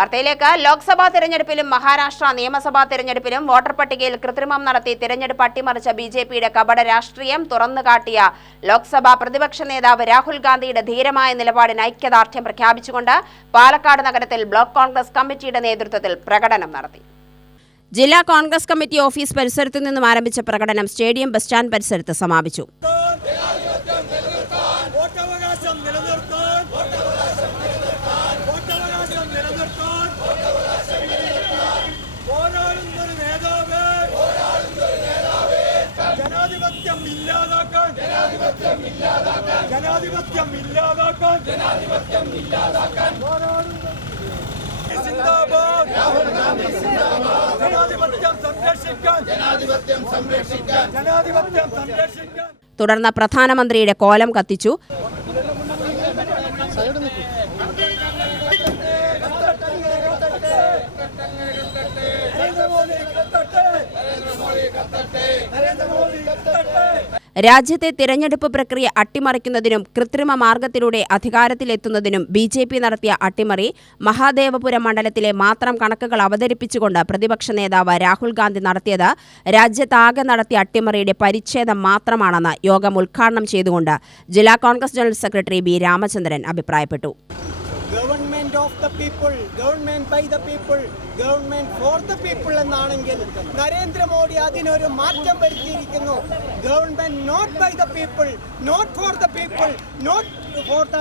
വാർത്തയിലേക്ക്. ലോക്സഭാ തെരഞ്ഞെടുപ്പിലും മഹാരാഷ്ട്ര നിയമസഭാ തെരഞ്ഞെടുപ്പിലും വോട്ടർ പട്ടികയിൽ കൃത്രിമം നടത്തി തെരഞ്ഞെടുപ്പ് അട്ടിമറിച്ച ബി ജെ പിയുടെ കപട രാഷ്ട്രീയം തുറന്നുകാട്ടിയ ലോക്സഭാ പ്രതിപക്ഷ നേതാവ് രാഹുൽ ഗാന്ധിയുടെ ധീരമായ നിലപാടിന് ഐക്യദാർഢ്യം പ്രഖ്യാപിച്ചുകൊണ്ട് പാലക്കാട് നഗരത്തിൽ ബ്ലോക്ക് കോൺഗ്രസ് കമ്മിറ്റിയുടെ നേതൃത്വത്തിൽ പ്രകടനം നടത്തി. ജില്ലാ കോൺഗ്രസ് കമ്മിറ്റി ഓഫീസ് പരിസരത്തു നിന്നും ആരംഭിച്ച പ്രകടനം സ്റ്റേഡിയം ബസ് സ്റ്റാൻഡ് പരിസരത്ത് സമാപിച്ചു. ഇല്ലാതാക്കാൻ ജനാധിപത്യം ഇല്ലാതാക്കാൻ സിന്ദാബാദ് ജനാധിപത്യം സംരക്ഷിക്കാൻ ജനാധിപത്യം സംരക്ഷിക്കാൻ ജനാധിപത്യം സംരക്ഷിക്കാൻ തുടർന്ന് പ്രധാനമന്ത്രിയുടെ കോലം കത്തിച്ചു കത്തട്ടെ രാജ്യത്തെ തിരഞ്ഞെടുപ്പ് പ്രക്രിയ അട്ടിമറിക്കുന്നതിനും കൃത്രിമ മാർഗത്തിലൂടെ അധികാരത്തിലെത്തുന്നതിനും ബി ജെ പി നടത്തിയ അട്ടിമറി മഹാദേവപുരം മണ്ഡലത്തിലെ മാത്രം കണക്കുകൾ അവതരിപ്പിച്ചുകൊണ്ട് പ്രതിപക്ഷ നേതാവ് രാഹുൽ ഗാന്ധി നടത്തിയത് രാജ്യത്താകെ നടത്തിയ അട്ടിമറിയുടെ പരിച്ഛേദം മാത്രമാണെന്ന് യോഗം ഉദ്ഘാടനം ചെയ്തുകൊണ്ട് ജില്ലാ Congress general secretary B Ramachandran അഭിപ്രായപ്പെട്ടു. The people government by the people government for the people എന്നാണെങ്കിൽ നരേന്ദ്രമോദി അതിനൊരു മാറ്റം വരുത്തിയിരിക്കുന്നു. Government not by the people not for the people not for the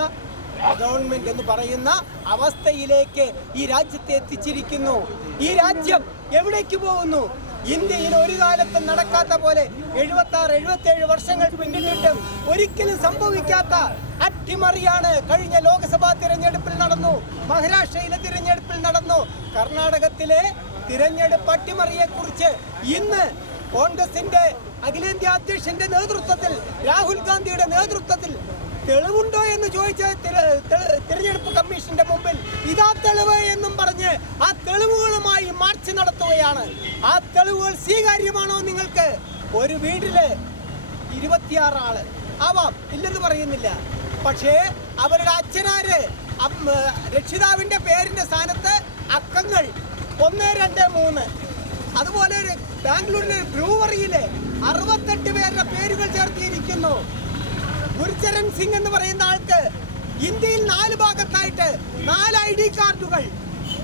government എന്ന് പറയുന്ന അവസ്ഥയിലേക്ക് ഈ രാജ്യത്തെ എത്തിച്ചിരിക്കുന്നു. ഈ രാജ്യം എവിടേക്ക് പോകുന്നു? ഇന്ത്യയിൽ ഒരു കാലത്തും നടക്കാത്ത പോലെ എഴുപത്തി ആറ് എഴുപത്തി ഏഴ് വർഷങ്ങൾ പിന്നിട്ടിട്ടും ഒരിക്കലും സംഭവിക്കാത്ത അട്ടിമറിയാണ് കഴിഞ്ഞ ലോക്സഭാ തിരഞ്ഞെടുപ്പിൽ നടന്നു മഹാരാഷ്ട്രയിലെ തിരഞ്ഞെടുപ്പിൽ നടന്നു. കർണാടകത്തിലെ തിരഞ്ഞെടുപ്പ് അട്ടിമറിയെ കുറിച്ച് ഇന്ന് കോൺഗ്രസിന്റെ അഖിലേന്ത്യാ അധ്യക്ഷന്റെ നേതൃത്വത്തിൽ രാഹുൽ ഗാന്ധിയുടെ നേതൃത്വത്തിൽ തെളിവുണ്ടോ എന്ന് ചോദിച്ച തിരഞ്ഞെടുപ്പ് കമ്മീഷന്റെ മുമ്പിൽ ഇതാ തെളിവ് എന്നും പറഞ്ഞ് ആ തെളിവുകളുമായി മാർച്ച് നടത്തുകയാണ്. ആ തെളിവുകൾ സ്വീകാര്യമാണോ നിങ്ങൾക്ക്? ഒരു വീട്ടിൽ ഇരുപത്തിയാറ് ആൾ. ആവാം ഇല്ലെന്ന് പറയുന്നില്ല. പക്ഷേ അവരുടെ അച്ഛനാര്? രക്ഷിതാവിന്റെ പേരിന്റെ സ്ഥാനത്ത് അക്കങ്ങൾ. ഒന്ന് രണ്ട് മൂന്ന്. അതുപോലെ ഒരു ബാംഗ്ലൂരിലെ ഒരു ബ്രൂവറിയിൽ അറുപത്തെട്ട് പേരുടെ പേരുകൾ ചേർത്തിയിരിക്കുന്നു ഗുരുചരൺ സിംഗ് എന്ന് പറയുന്ന ആൾക്ക് ഇന്ത്യയിൽ നാല് ഭാഗത്തായിട്ട് നാല് ഐ ഡി കാർഡുകൾ.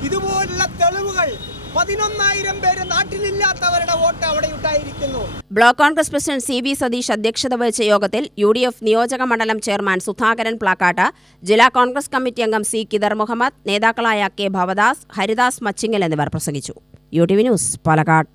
ഇതുപോലുള്ള തെളിവുകൾ പതിനൊന്നായിരം പേര് നാട്ടിലില്ലാത്തവരുടെ വോട്ട് അവിടെ ഉണ്ടായിരിക്കുന്നു block Congress president C V Satheesh അധ്യക്ഷത വഹിച്ച യോഗത്തിൽ യു ഡി എഫ് നിയോജക മണ്ഡലം ചെയർമാൻ സുധാകരൻ പ്ലാക്കാട്ട് ജില്ലാ കോൺഗ്രസ് കമ്മിറ്റി അംഗം സി കിദർ മുഹമ്മദ് നേതാക്കളായ കെ ഭവദാസ് ഹരിദാസ് മച്ചിങ്ങൽ എന്നിവർ പ്രസംഗിച്ചു. U T V news Palakkad.